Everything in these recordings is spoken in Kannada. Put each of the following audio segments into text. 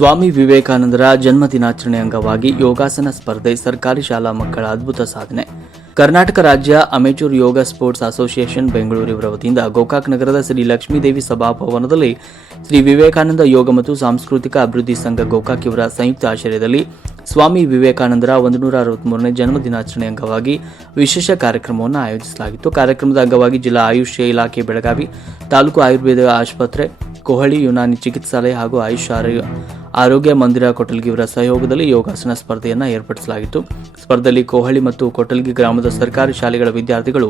ಸ್ವಾಮಿ ವಿವೇಕಾನಂದರ ಜನ್ಮ ದಿನಾಚರಣೆ ಅಂಗವಾಗಿ ಯೋಗಾಸನ ಸ್ಪರ್ಧೆ ಸರ್ಕಾರಿ ಶಾಲಾ ಮಕ್ಕಳ ಅದ್ಭುತ ಸಾಧನೆ. ಕರ್ನಾಟಕ ರಾಜ್ಯ ಅಮೆಚೂರ್ ಯೋಗ ಸ್ಪೋರ್ಟ್ಸ್ ಅಸೋಸಿಯೇಷನ್ ಬೆಂಗಳೂರು ಇವರ ವತಿಯಿಂದ ಗೋಕಾಕ್ ನಗರದ ಶ್ರೀ ಲಕ್ಷ್ಮೀದೇವಿ ಸಭಾಭವನದಲ್ಲಿ ಶ್ರೀ ವಿವೇಕಾನಂದ ಯೋಗ ಮತ್ತು ಸಾಂಸ್ಕೃತಿಕ ಅಭಿವೃದ್ಧಿ ಸಂಘ ಗೋಕಾಕ್ ಇವರ ಸಂಯುಕ್ತ ಆಶ್ರಯದಲ್ಲಿ ಸ್ವಾಮಿ ವಿವೇಕಾನಂದರ 163ನೇ ಜನ್ಮ ದಿನಾಚರಣೆ ಅಂಗವಾಗಿ ವಿಶೇಷ ಕಾರ್ಯಕ್ರಮವನ್ನು ಆಯೋಜಿಸಲಾಗಿತ್ತು. ಕಾರ್ಯಕ್ರಮದ ಅಂಗವಾಗಿ ಜಿಲ್ಲಾ ಆಯುಷ್ ಇಲಾಖೆ ಬೆಳಗಾವಿ, ತಾಲೂಕು ಆಯುರ್ವೇದ ಆಸ್ಪತ್ರೆ, ಕೊಹಳಿ ಯುನಾನಿ ಚಿಕಿತ್ಸಾಲಯ ಹಾಗೂ ಆಯುಷ್ ಆರೋಗ್ಯ ಮಂದಿರ ಕೊಟಲ್ಗಿ ಇವರ ಸಹಯೋಗದಲ್ಲಿ ಯೋಗಾಸನ ಸ್ಪರ್ಧೆಯನ್ನು ಏರ್ಪಡಿಸಲಾಗಿತ್ತು. ಸ್ಪರ್ಧೆಯಲ್ಲಿ ಕೊಹಳಿ ಮತ್ತು ಕೊಟಲ್ಗಿ ಗ್ರಾಮದ ಸರ್ಕಾರಿ ಶಾಲೆಗಳ ವಿದ್ಯಾರ್ಥಿಗಳು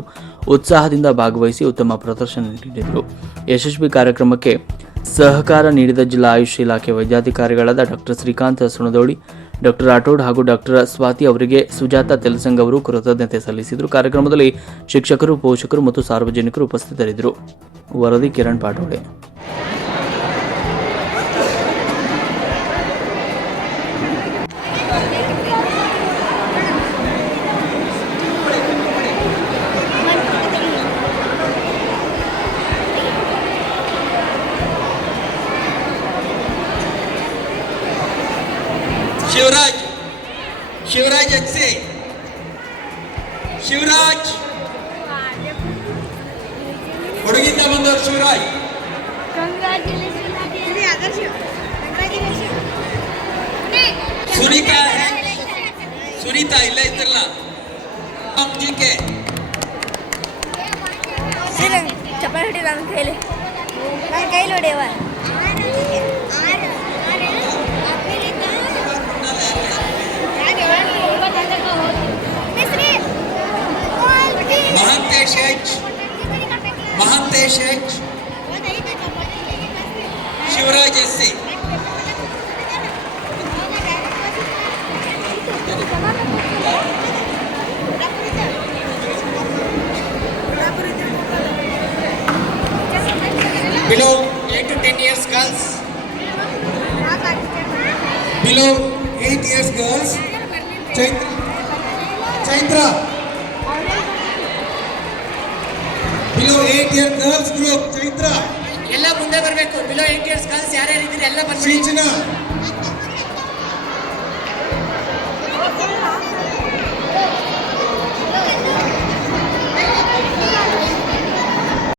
ಉತ್ಸಾಹದಿಂದ ಭಾಗವಹಿಸಿ ಉತ್ತಮ ಪ್ರದರ್ಶನ ನೀಡಿದರು. ಯಶಸ್ವಿ ಕಾರ್ಯಕ್ರಮಕ್ಕೆ ಸಹಕಾರ ನೀಡಿದ ಜಿಲ್ಲಾ ಆಯುಷ್ ಇಲಾಖೆ ವೈದ್ಯಾಧಿಕಾರಿಗಳಾದ ಡಾಕ್ಟರ್ ಶ್ರೀಕಾಂತ್ ಸುಣದೋಡಿ, ಡಾಕ್ಟರ್ ರಾಠೋಡ್ ಹಾಗೂ ಡಾಕ್ಟರ್ ಸ್ವಾತಿ ಅವರಿಗೆ ಸುಜಾತ ತೆಲಸಂಗ್ ಅವರು ಕೃತಜ್ಞತೆ ಸಲ್ಲಿಸಿದರು. ಕಾರ್ಯಕ್ರಮದಲ್ಲಿ ಶಿಕ್ಷಕರು, ಪೋಷಕರು ಮತ್ತು ಸಾರ್ವಜನಿಕರು ಉಪಸ್ಥಿತರಿದ್ದರು. ವರದಿ ಕಿರಣ್ ಪಾಟೋಡೆ. शिवराज से शिवराज ಹುಡುಗಿಂದ ಬಂದವರು ಶಿವರಾಜ್. ಸುನೀತಾ ಇಲ್ಲ ಇದ್ದಲ್ಲ ಜಿಕೆ ಚಪ್ಪಲ್ ಹಿಡಿದ ನನ್ನ ಕೈಲಿ ಹೊಡೆಯವ. Mahantesh Shivaraj S below 8 to 10 years girls, below 8 years girls, Chaitra, below 8 year girls group, Chaitra ಎಲ್ಲ ಮುಂದೆ ಬರಬೇಕು. ಬಿಲೋ 8 years girls ಯಾರ್ಯಾರು ಇದ್ದೀರಿ ಎಲ್ಲ ಬನ್ನಿ. Srijana,